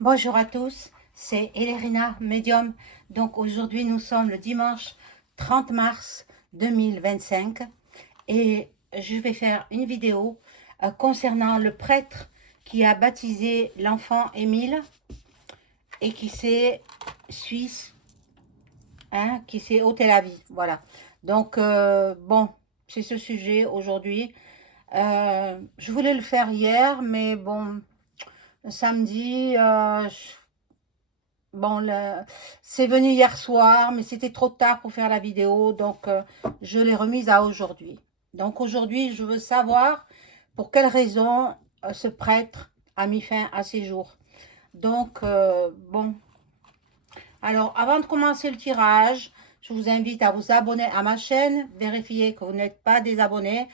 Bonjour à tous, c'est Elérina, médium. Donc aujourd'hui nous sommes le dimanche 30 mars 2025 et je vais faire une vidéo concernant le prêtre qui a baptisé l'enfant Émile et qui s'est suisse, hein, qui s'est ôté la vie. Voilà. Donc bon, c'est ce sujet aujourd'hui. Je voulais le faire hier, mais bon, samedi, bon, c'est venu hier soir, mais c'était trop tard pour faire la vidéo, donc je l'ai remise à aujourd'hui. Donc aujourd'hui, je veux savoir pour quelle raison ce prêtre a mis fin à ses jours. Donc, bon, alors avant de commencer le tirage, je vous invite à vous abonner à ma chaîne, vérifiez que vous n'êtes pas désabonné.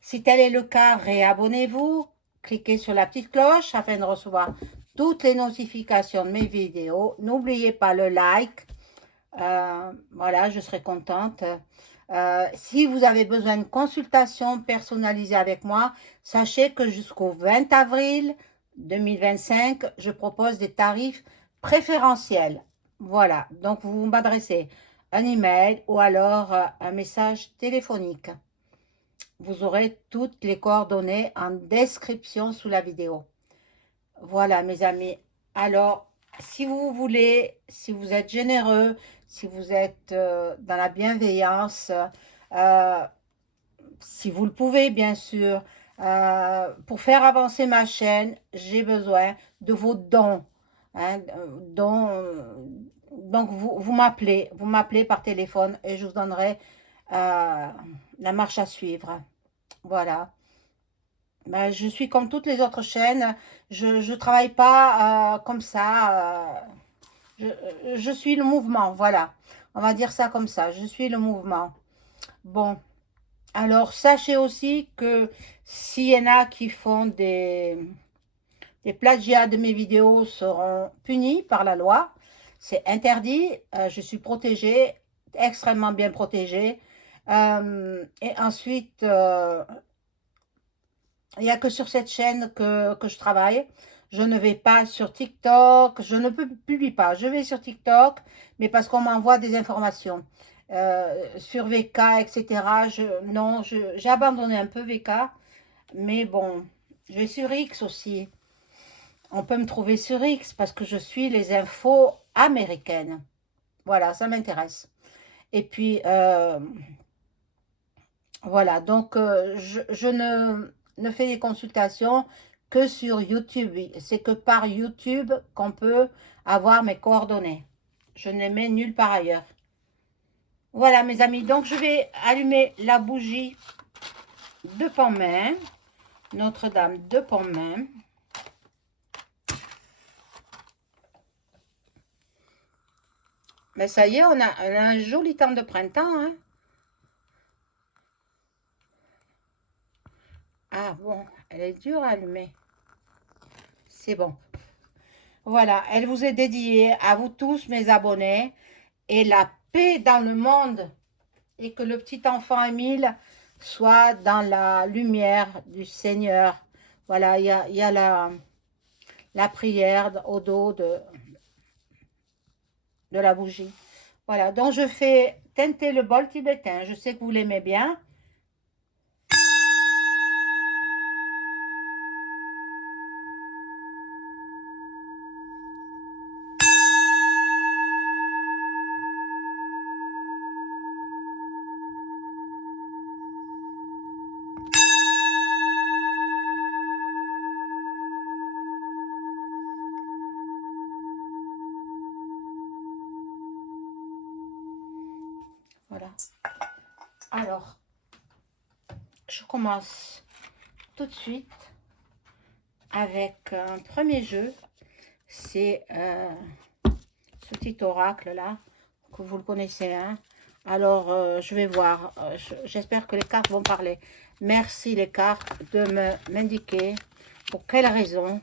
Si tel est le cas, réabonnez-vous, cliquez sur la petite cloche afin de recevoir toutes les notifications de mes vidéos. N'oubliez pas le like. Voilà, je serai contente. Si vous avez besoin de consultation personnalisée avec moi, sachez que jusqu'au 20 avril 2025, je propose des tarifs préférentiels. Voilà, donc vous m'adressez un email ou alors un message téléphonique. Vous aurez toutes les coordonnées en description sous la vidéo. Voilà, mes amis. Alors, si vous voulez, si vous êtes généreux, si vous êtes dans la bienveillance, euh, si vous le pouvez, bien sûr, pour faire avancer ma chaîne, j'ai besoin de vos dons. Hein, donc, vous m'appelez par téléphone et je vous donnerai la marche à suivre. Voilà. Ben, je suis comme toutes les autres chaînes. Je ne travaille pas comme ça. Je suis le mouvement, voilà. On va dire ça comme ça. Je suis le mouvement. Bon, alors sachez aussi que s'il y en a qui font des plagiats de mes vidéos seront punis par la loi. C'est interdit. Je suis protégée, extrêmement bien protégée. Et ensuite, il n'y a que sur cette chaîne que je travaille. Je ne vais pas sur TikTok, je ne publie pas. Je vais sur TikTok, mais parce qu'on m'envoie des informations. Sur VK, etc. Non, j'ai abandonné un peu VK, mais bon, je vais sur X aussi. On peut me trouver sur X parce que je suis les infos américaines. Voilà, ça m'intéresse. Et puis, voilà, donc je ne fais des consultations que sur YouTube. C'est que par YouTube qu'on peut avoir mes coordonnées. Je ne les mets nulle part ailleurs. Voilà mes amis, donc je vais allumer la bougie de Pontmain, Notre-Dame de Pontmain. Mais ça y est, on a un joli temps de printemps, hein. Ah bon, elle est dure à allumer. C'est bon. Voilà, elle vous est dédiée à vous tous mes abonnés et la paix dans le monde et que le petit enfant Émile soit dans la lumière du Seigneur. Voilà, il y a la prière au dos de la bougie. Voilà, donc je fais teinter le bol tibétain. Je sais que vous l'aimez bien. Voilà. Alors, je commence tout de suite avec un premier jeu. C'est ce petit oracle là, que vous le connaissez, hein. Alors, je vais voir. J'espère que les cartes vont parler. Merci les cartes de m'indiquer pour quelle raison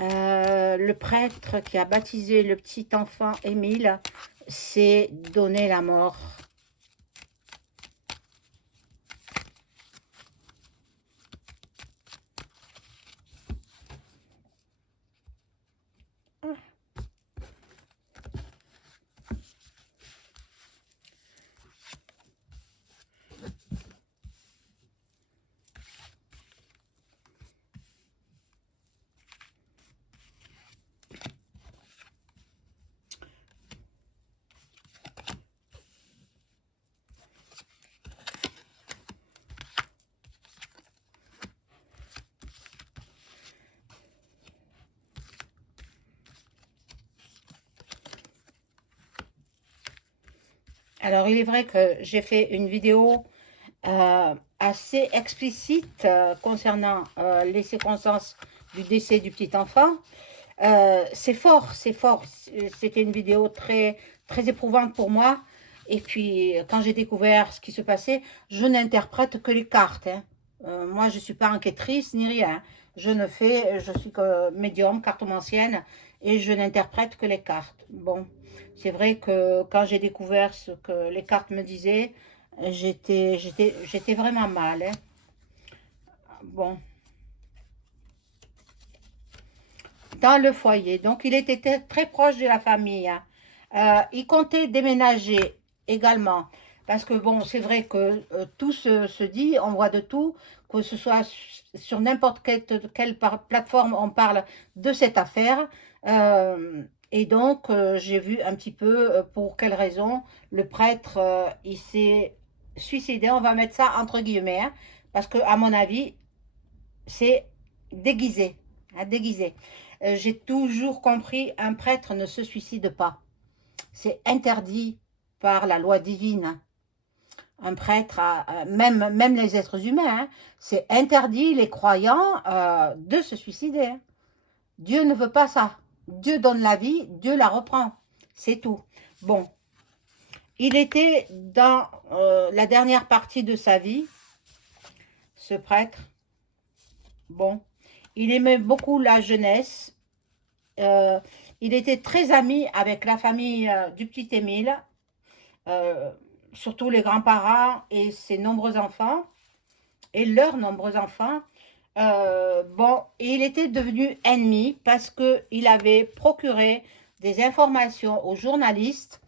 le prêtre qui a baptisé le petit enfant Émile s'est donné la mort. Alors, il est vrai que j'ai fait une vidéo assez explicite concernant les circonstances du décès du petit enfant. C'est fort, c'est fort. C'était une vidéo très, très éprouvante pour moi. Et puis, quand j'ai découvert ce qui se passait, je n'interprète que les cartes, hein. Moi, je ne suis pas enquêtrice ni rien. Je suis que médium, cartomancienne, et je n'interprète que les cartes. Bon, c'est vrai que quand j'ai découvert ce que les cartes me disaient, j'étais vraiment mal, hein. Bon, dans le foyer. Donc, il était très proche de la famille, hein. Il comptait déménager également. Parce que, bon, c'est vrai que tout se dit, on voit de tout, que ce soit sur n'importe quelle plateforme on parle de cette affaire. Et donc, j'ai vu un petit peu pour quelle raison le prêtre, il s'est suicidé. On va mettre ça entre guillemets, hein, parce que, à mon avis, c'est déguisé, hein, déguisé. J'ai toujours compris, un prêtre ne se suicide pas. C'est interdit par la loi divine. Un prêtre, même les êtres humains, hein, c'est interdit les croyants de se suicider, hein. Dieu ne veut pas ça. Dieu donne la vie, Dieu la reprend. C'est tout. Bon, il était dans la dernière partie de sa vie, ce prêtre. Bon, il aimait beaucoup la jeunesse. Euh, il était très ami avec la famille du petit Émile, euh, surtout les grands-parents et ses nombreux enfants, et leurs nombreux enfants. Bon, et il était devenu ennemi parce qu'il avait procuré des informations aux journalistes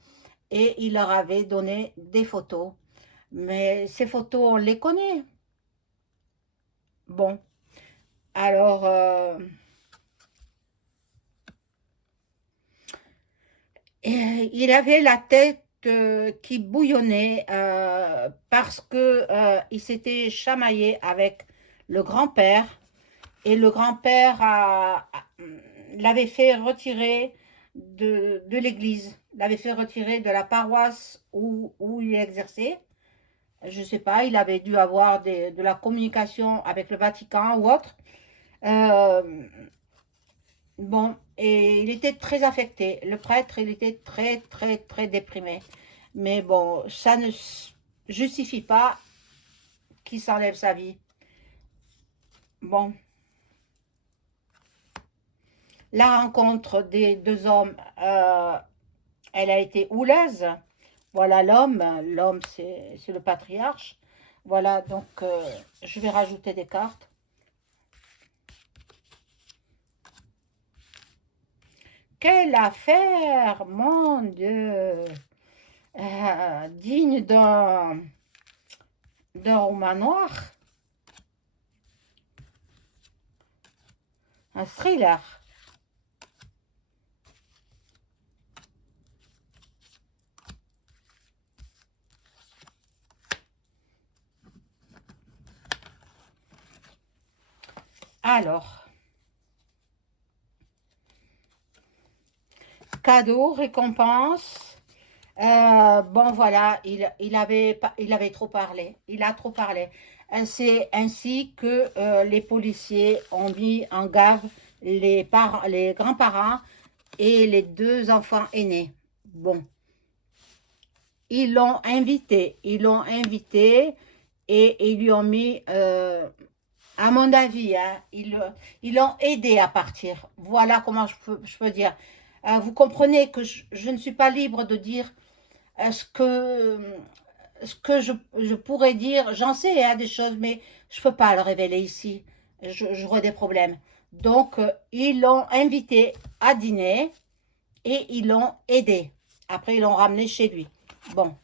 et il leur avait donné des photos. Mais ces photos, on les connaît. Bon, alors, et il avait la tête qui bouillonnait parce que il s'était chamaillé avec le grand-père et le grand-père l'avait fait retirer de l'église, l'avait fait retirer de la paroisse où il exerçait. Je ne sais pas, il avait dû avoir de la communication avec le Vatican ou autre. Euh, Bon, et il était très affecté. Le prêtre, il était très, très, très déprimé. Mais bon, ça ne justifie pas qu'il s'enlève sa vie. Bon, la rencontre des deux hommes, elle a été houleuse. Voilà l'homme. L'homme, c'est le patriarche. Voilà, donc je vais rajouter des cartes. Quelle affaire, mon Dieu! Digne d'un roman noir, un thriller. Alors, cadeau, récompense. Bon, voilà, il avait trop parlé. Il a trop parlé. C'est ainsi que les policiers ont mis en garde les grands-parents et les deux enfants aînés. Bon, ils l'ont invité et ils lui ont mis, à mon avis, hein, ils l'ont aidé à partir. Voilà comment je peux dire. Vous comprenez que je ne suis pas libre de dire ce que je pourrais dire. J'en sais hein, des choses, mais je ne peux pas le révéler ici. J'aurais des problèmes. Donc, ils l'ont invité à dîner et ils l'ont aidé. Après, ils l'ont ramené chez lui. Bon,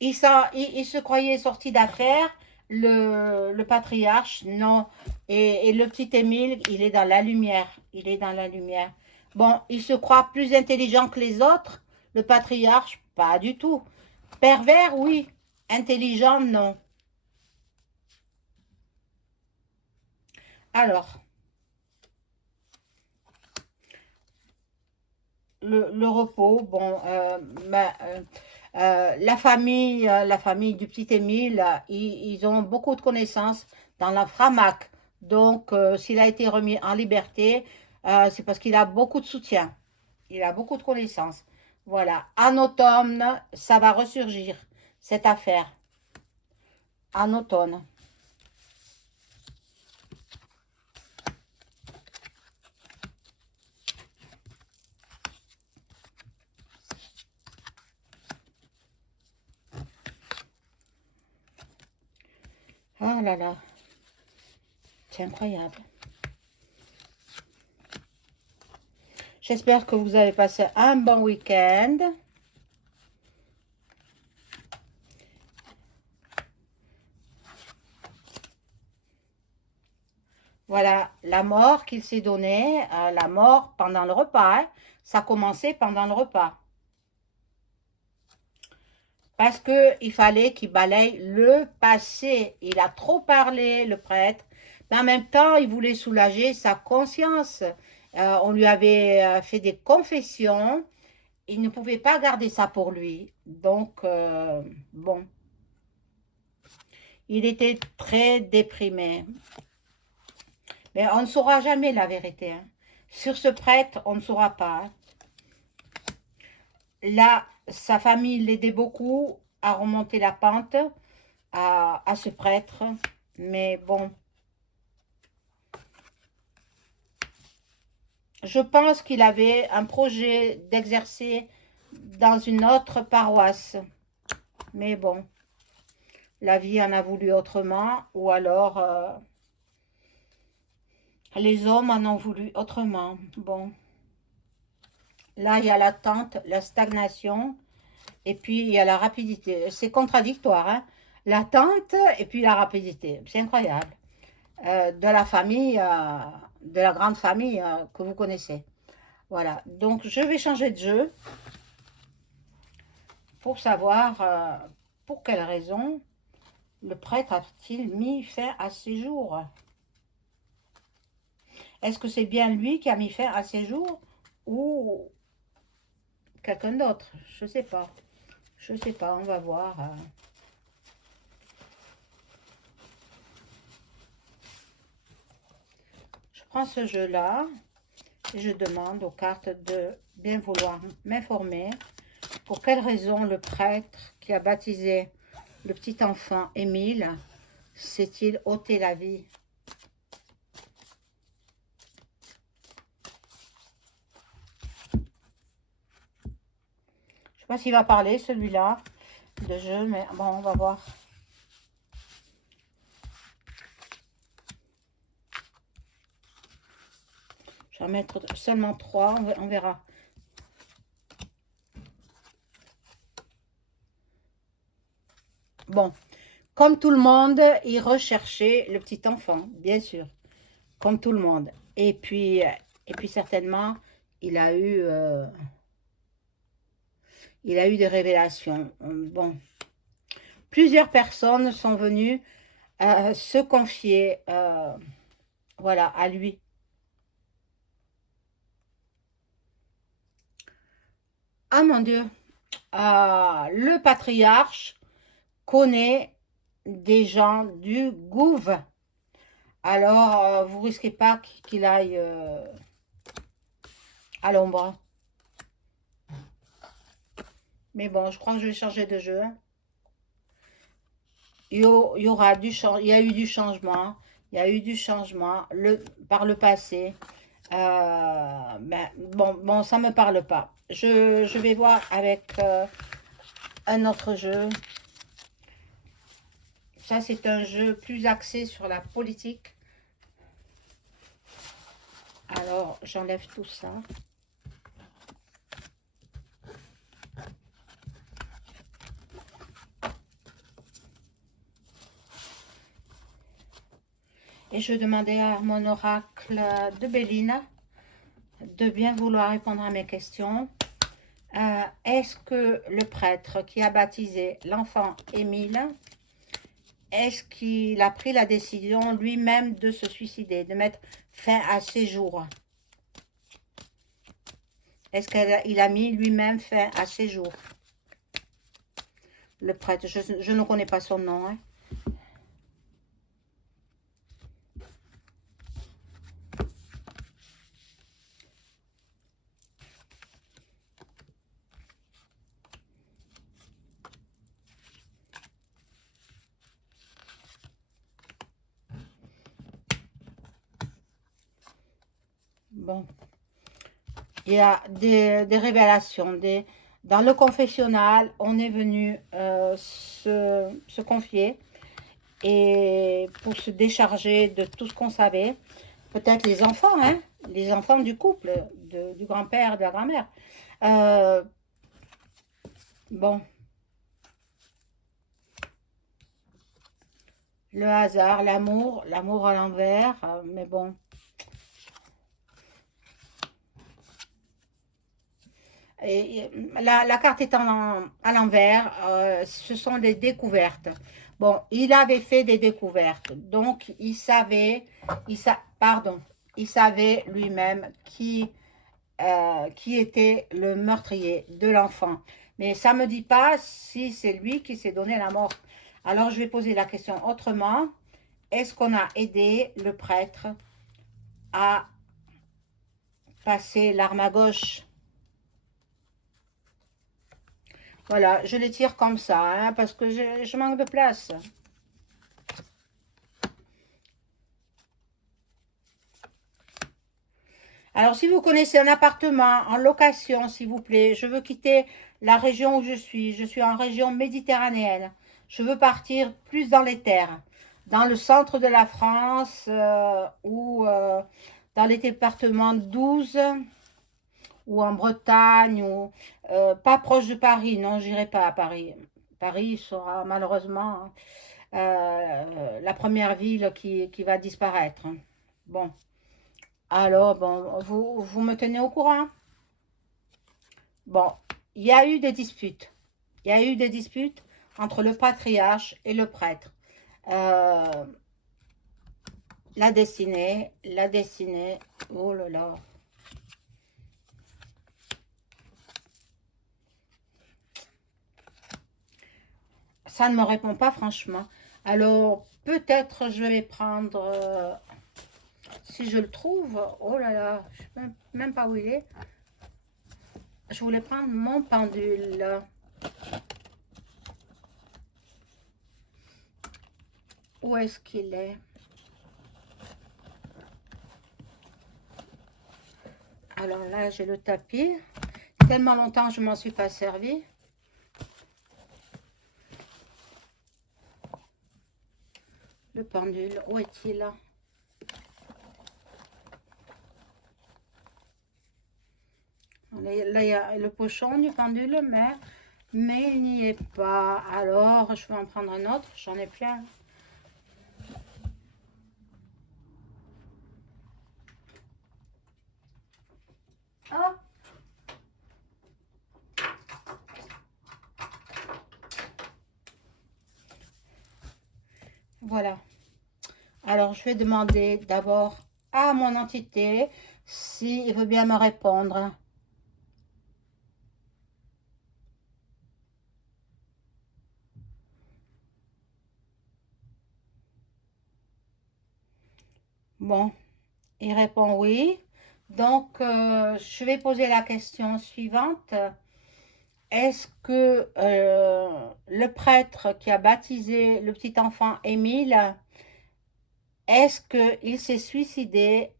il se croyait sorti d'affaires, le patriarche, non. Et le petit Émile, il est dans la lumière. Il est dans la lumière. Bon, il se croit plus intelligent que les autres. Le patriarche, pas du tout. Pervers, oui. Intelligent, non. Alors, le repos. Bon, la famille du petit Émile, ils ont beaucoup de connaissances dans la framac. Donc, s'il a été remis en liberté, c'est parce qu'il a beaucoup de soutien. Il a beaucoup de connaissances. Voilà. En automne, ça va ressurgir, cette affaire. En automne. Oh là là, c'est incroyable. J'espère que vous avez passé un bon week-end. Voilà, la mort qu'il s'est donnée, la mort pendant le repas, hein. Ça a commencé pendant le repas. Parce qu'il fallait qu'il balaye le passé. Il a trop parlé, le prêtre. Mais en même temps, il voulait soulager sa conscience. On lui avait fait des confessions. Il ne pouvait pas garder ça pour lui. Donc, bon, il était très déprimé. Mais on ne saura jamais la vérité, hein. Sur ce prêtre, on ne saura pas, hein. Là, sa famille l'aidait beaucoup à remonter la pente à ce prêtre. Mais bon, je pense qu'il avait un projet d'exercer dans une autre paroisse. Mais bon, la vie en a voulu autrement, ou alors les hommes en ont voulu autrement. Bon, là, il y a l'attente, la stagnation, et puis il y a la rapidité. C'est contradictoire, hein? L'attente et puis la rapidité. C'est incroyable. De la famille, de la grande famille que vous connaissez. Voilà, donc je vais changer de jeu pour savoir pour quelle raison le prêtre a-t-il mis fin à ses jours. Est-ce que c'est bien lui qui a mis fin à ses jours ou quelqu'un d'autre? Je sais pas. Je sais pas, on va voir. Je prends ce jeu-là et je demande aux cartes de bien vouloir m'informer pour quelle raison le prêtre qui a baptisé le petit enfant Émile s'est-il ôté la vie. Je sais pas s'il va parler celui-là de jeu, mais bon, on va voir. Je vais en mettre seulement 3, on verra. Bon, comme tout le monde, il recherchait le petit enfant, bien sûr, comme tout le monde. Et puis certainement, il a eu des révélations. Bon, plusieurs personnes sont venues se confier, voilà, à lui. Ah mon Dieu, le patriarche connaît des gens du gouv. Alors, vous risquez pas qu'il aille à l'ombre. Mais bon, je crois que je vais changer de jeu. Il y aura il y a eu du changement. Il y a eu du changement par le passé. Ben, bon, ça me parle pas. Je vais voir avec un autre jeu. Ça, c'est un jeu plus axé sur la politique. Alors, j'enlève tout ça. Et je demandais à mon oracle de Béline de bien vouloir répondre à mes questions. Est-ce que le prêtre qui a baptisé l'enfant Émile, est-ce qu'il a pris la décision lui-même de se suicider, de mettre fin à ses jours? Est-ce qu'il a mis lui-même fin à ses jours? Le prêtre, je ne connais pas son nom, hein. Bon, il y a des révélations. Dans le confessionnal, on est venu se confier et pour se décharger de tout ce qu'on savait. Peut-être les enfants, hein, les enfants du couple, du grand-père, de la grand-mère. Euh, bon, le hasard, l'amour à l'envers, mais bon. Et la carte étant à l'envers, ce sont des découvertes. Bon, il avait fait des découvertes, donc pardon, il savait lui-même qui était le meurtrier de l'enfant. Mais ça ne me dit pas si c'est lui qui s'est donné la mort. Alors je vais poser la question autrement. Est-ce qu'on a aidé le prêtre à passer l'arme à gauche? Voilà, je les tire comme ça, hein, parce que je manque de place. Alors, si vous connaissez un appartement en location, s'il vous plaît, je veux quitter la région où je suis. Je suis en région méditerranéenne. Je veux partir plus dans les terres, dans le centre de la France ou dans les départements 12 ou en Bretagne ou pas proche de Paris. Non, j'irai pas à Paris. Paris sera malheureusement la première ville qui va disparaître. Bon, alors, bon, vous me tenez au courant? Bon, il y a eu des disputes. Il y a eu des disputes entre le patriarche et le prêtre. Euh, la destinée, oh là là. Ça ne me répond pas franchement. Alors, peut-être je vais prendre, si je le trouve, oh là là, je ne sais même pas où il est. Je voulais prendre mon pendule. Où est-ce qu'il est? Alors là, j'ai le tapis. Tellement longtemps, je m'en suis pas servi. Le pendule, où est-il? Là, il y a le pochon du pendule, mais il n'y est pas. Alors, je vais en prendre un autre. J'en ai plein. Ah, voilà. Alors, je vais demander d'abord à mon entité s'il veut bien me répondre. Bon, il répond oui. Donc, je vais poser la question suivante. Est-ce que le prêtre qui a baptisé le petit enfant Émile, est-ce qu'il s'est suicidé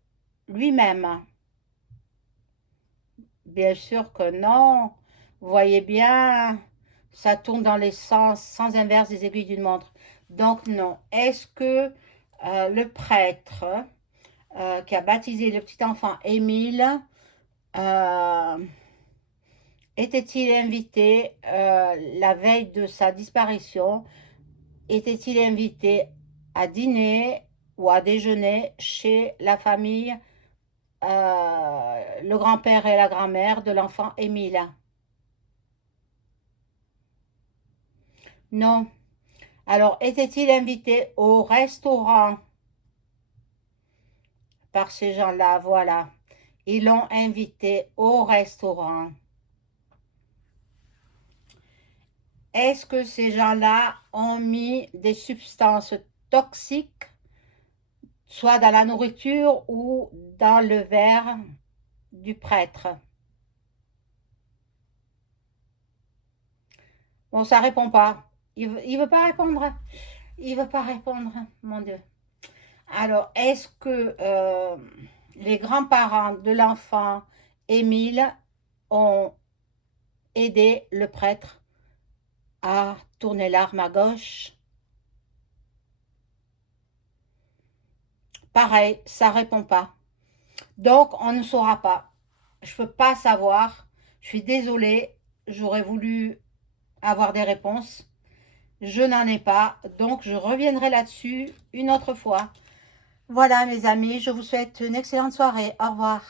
lui-même? Bien sûr que non. Vous voyez bien, ça tourne dans les sens inverse des aiguilles d'une montre. Donc non. Est-ce que le prêtre qui a baptisé le petit enfant Émile euh, était-il invité la veille de sa disparition? Était-il invité à dîner ou à déjeuner chez la famille, le grand-père et la grand-mère de l'enfant Émile? Non. Alors, était-il invité au restaurant par ces gens-là? Voilà. Ils l'ont invité au restaurant. Est-ce que ces gens-là ont mis des substances toxiques, soit dans la nourriture ou dans le verre du prêtre? Bon, ça répond pas. Il veut pas répondre. Il veut pas répondre, mon Dieu. Alors, est-ce que les grands-parents de l'enfant Émile ont aidé le prêtre à tourner l'arme à gauche? Pareil, ça répond pas. Donc, on ne saura pas. Je peux pas savoir. Je suis désolée. J'aurais voulu avoir des réponses. Je n'en ai pas. Donc, je reviendrai là-dessus une autre fois. Voilà, mes amis. Je vous souhaite une excellente soirée. Au revoir.